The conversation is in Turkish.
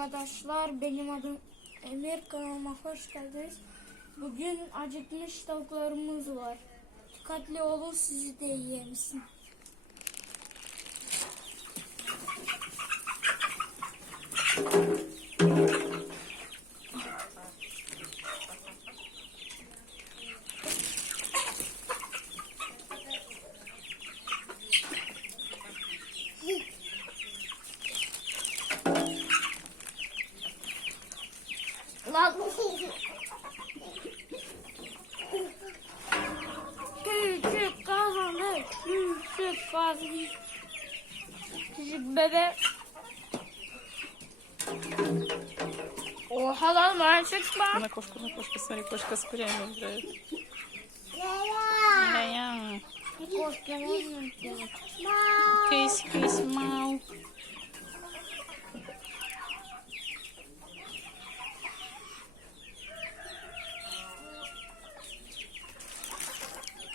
arkadaşlar. Benim adım Emir. Kanalıma hoş geldiniz. Bugün acıkmış tavuklarımız var. Dikkatli olun sizi de yiyemesin. Lan. Küçük kazanı, küçük kazanı. Küçük bebe. Oha lan ben çıkma. Она кошку, на кошку, смотри, кошка с курями играет. Ya. Я-я. Koş, gelemiyorum. Кись, кись, мау.